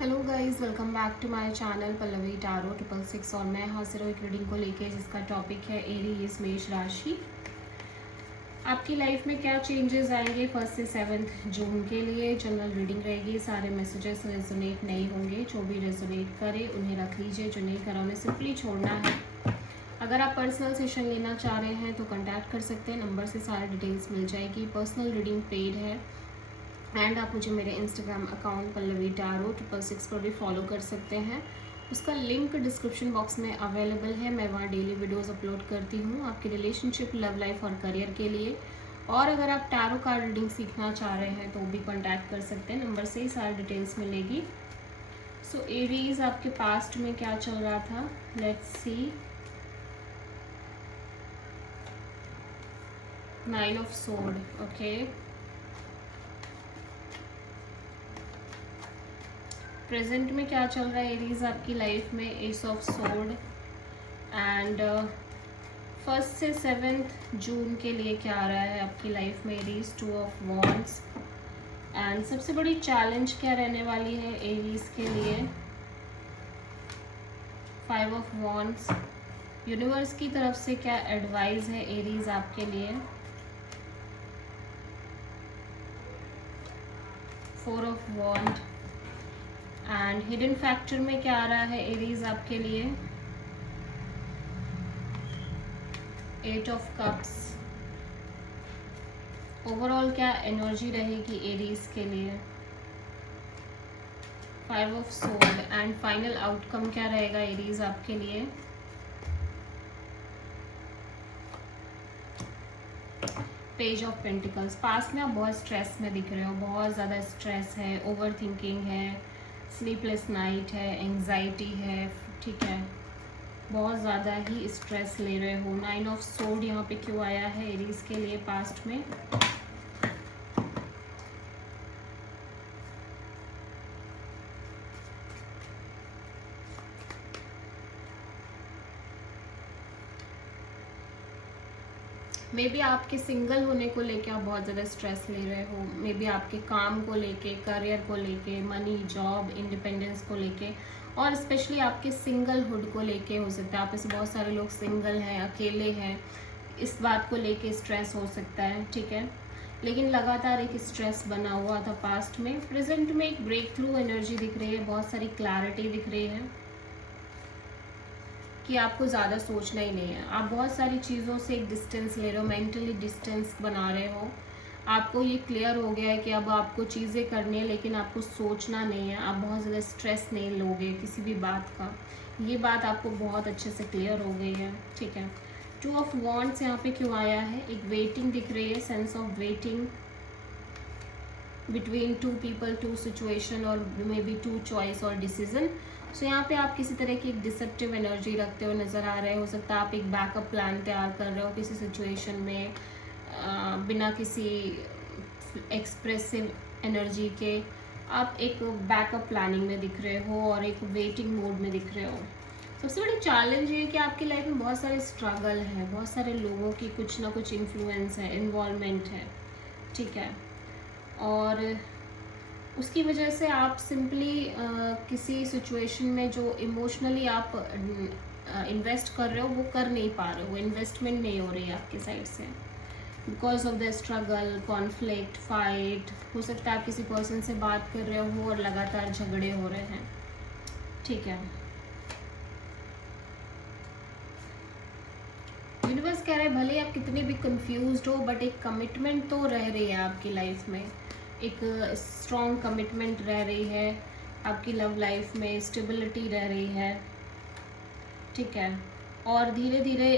Hello guys, welcome back to my channel Pallavi tarot 666 और मैं हाजिर हूँ एक रीडिंग को लेके जिसका टॉपिक है एरीज मेष राशि। आपकी लाइफ में क्या चेंजेस आएंगे 1 से 7 जून के लिए। जनरल रीडिंग रहेगी, सारे मैसेजेस रेजोनेट नहीं होंगे। जो भी रेजोनेट करे उन्हें रख लीजिए, जो नहीं करा उन्हें सिंपली छोड़ना है। अगर आप पर्सनल सेशन लेना चाह रहे हैं तो कॉन्टैक्ट कर सकते हैं, नंबर से सारी डिटेल्स मिल जाएगी। पर्सनल रीडिंग पेड है एंड आप मुझे मेरे इंस्टाग्राम अकाउंट पल्लवी टारो 666 पर भी फॉलो कर सकते हैं। उसका लिंक डिस्क्रिप्शन बॉक्स में अवेलेबल है। मैं वहाँ डेली वीडियोस अपलोड करती हूँ आपकी रिलेशनशिप, लव लाइफ और करियर के लिए। और अगर आप टैरो कार्ड रीडिंग सीखना चाह रहे हैं तो भी कॉन्टैक्ट कर सकते हैं, नंबर से ही सारी डिटेल्स मिलेगी। सो एरीज, आपके पास्ट में क्या चल रहा था, let's see. 9 of sword, okay. Present में क्या चल रहा है एरीज आपकी लाइफ में, एस ऑफ सोर्ड। एंड 1 से 7 जून के लिए क्या आ रहा है आपकी लाइफ में एरीज, 2 ऑफ वॉन्ड्स। एंड सबसे बड़ी चैलेंज क्या रहने वाली है एरीज के लिए, 5 ऑफ वॉन्ड्स। यूनिवर्स की तरफ से क्या एडवाइस है एरीज आपके लिए, 4 of wand. And hidden factor में क्या आ रहा है एरीज आपके लिए, 8 ऑफ कप्स। ओवरऑल क्या एनर्जी रहेगी एरीज के लिए, 5 of sword. And final outcome क्या रहेगा एरीज आपके लिए, पेज ऑफ पेंटिकल्स। पास्ट में आप बहुत स्ट्रेस में दिख रहे हो, बहुत ज़्यादा स्ट्रेस है, ओवर थिंकिंग है, स्लीपलेस नाइट है, एंजाइटी है, ठीक है, बहुत ज़्यादा ही स्ट्रेस ले रहे हो। 9 ऑफ सोर्ड यहाँ पे क्यों आया है एरीज के लिए पास्ट में, मे बी आपके सिंगल होने को लेके आप बहुत ज़्यादा स्ट्रेस ले रहे हो, मे बी आपके काम को लेके, करियर को लेके, मनी, जॉब, इंडिपेंडेंस को लेके, और स्पेशली आपके सिंगलहुड को लेके हो सकता है। आप में बहुत सारे लोग सिंगल हैं, अकेले हैं, इस बात को लेके स्ट्रेस हो सकता है, ठीक है। लेकिन लगातार एक स्ट्रेस बना हुआ था पास्ट में। प्रेजेंट में एक ब्रेक थ्रू एनर्जी दिख रही है, बहुत सारी क्लैरिटी दिख रही है कि आपको ज़्यादा सोचना ही नहीं है। आप बहुत सारी चीज़ों से एक डिस्टेंस ले रहे हो, मेंटली डिस्टेंस बना रहे हो। आपको ये क्लियर हो गया है कि अब आपको चीज़ें करनी है लेकिन आपको सोचना नहीं है। आप बहुत ज़्यादा स्ट्रेस नहीं लोगे किसी भी बात का, ये बात आपको बहुत अच्छे से क्लियर हो गई है, ठीक है। 2 ऑफ वॉन्ड्स यहाँ पे क्यों आया है, एक वेटिंग दिख रही है, sense of waiting between 2 people, 2 situation और मे बी 2 चॉइस और डिसीजन। सो यहाँ पे आप किसी तरह की एक डिसेप्टिव एनर्जी रखते हुए नजर आ रहे हो सकता है। आप एक बैकअप प्लान तैयार कर रहे हो किसी सिचुएशन में, बिना किसी एक्सप्रेसिव एनर्जी के आप एक बैकअप प्लानिंग में दिख रहे हो और एक वेटिंग मोड में दिख रहे हो। सबसे बड़ी चैलेंज ये है कि आपकी लाइफ में बहुत सारे स्ट्रगल है, बहुत सारे लोगों की कुछ ना कुछ इन्फ्लुएंस है, इन्वॉल्वमेंट है, ठीक है। और उसकी वजह से आप सिंपली किसी सिचुएशन में जो इमोशनली आप इन्वेस्ट कर रहे हो वो कर नहीं पा रहे हो, वो इन्वेस्टमेंट नहीं हो रही है आपकी साइड से, because of the struggle, conflict, fight. हो सकता है आप किसी पर्सन से बात कर रहे हो और लगातार झगड़े हो रहे हैं, ठीक है। यूनिवर्स कह रहा है भले आप कितने भी कंफ्यूज्ड हो बट एक कमिटमेंट तो रह रही है आपकी लाइफ में, एक स्ट्रॉन्ग कमिटमेंट रह रही है आपकी लव लाइफ में, स्टेबिलिटी रह रही है, ठीक है। और धीरे धीरे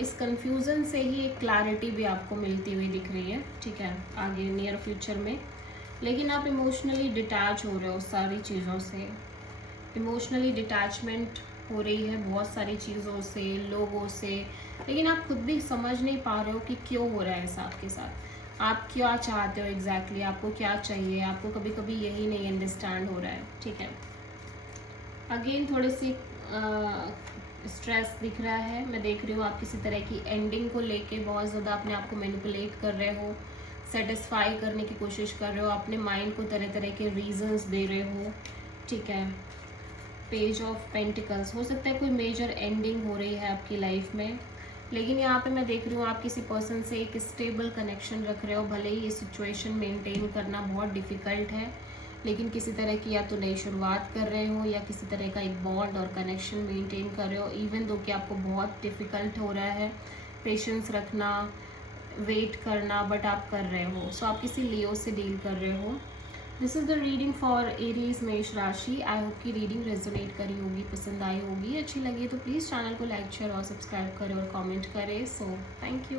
इस कंफ्यूजन से ही एक क्लैरिटी भी आपको मिलती हुई दिख रही है, ठीक है, आगे नियर फ्यूचर में। लेकिन आप इमोशनली डिटैच हो रहे हो सारी चीज़ों से, इमोशनली डिटैचमेंट हो रही है बहुत सारी चीज़ों से, लोगों से, लेकिन आप खुद भी समझ नहीं पा रहे हो कि क्यों हो रहा है ऐसा आपके साथ, आप क्या चाहते हो एग्जैक्टली, आपको क्या चाहिए, आपको कभी कभी यही नहीं अंडरस्टैंड हो रहा है, ठीक है। अगेन थोड़ी सी स्ट्रेस दिख रहा है, मैं देख रही हूँ आप किसी तरह की एंडिंग को लेके बहुत ज़्यादा अपने आप को मैनिपुलेट कर रहे हो, सेटिस्फाई करने की कोशिश कर रहे हो, अपने माइंड को तरह तरह के रीजंस दे रहे हो ठीक है, पेज ऑफ पेंटिकल्स, हो सकता है कोई मेजर एंडिंग हो रही है आपकी लाइफ में, लेकिन यहाँ पे मैं देख रही हूँ आप किसी पर्सन से एक स्टेबल कनेक्शन रख रहे हो। भले ही ये सिचुएशन मेंटेन करना बहुत डिफ़िकल्ट है, लेकिन किसी तरह की या तो नई शुरुआत कर रहे हो या किसी तरह का एक बॉन्ड और कनेक्शन मेंटेन कर रहे हो, इवन दो कि आपको बहुत डिफ़िकल्ट हो रहा है पेशेंस रखना, वेट करना, बट आप कर रहे हो। सो आप किसी लियो से डील कर रहे हो। This is the reading for Aries मेष राशि। आई होप की रीडिंग रेजोनेट करी होगी, पसंद आई होगी। अच्छी लगी तो प्लीज़ चैनल को लाइक शेयर और सब्सक्राइब करें और कमेंट करें। So thank you.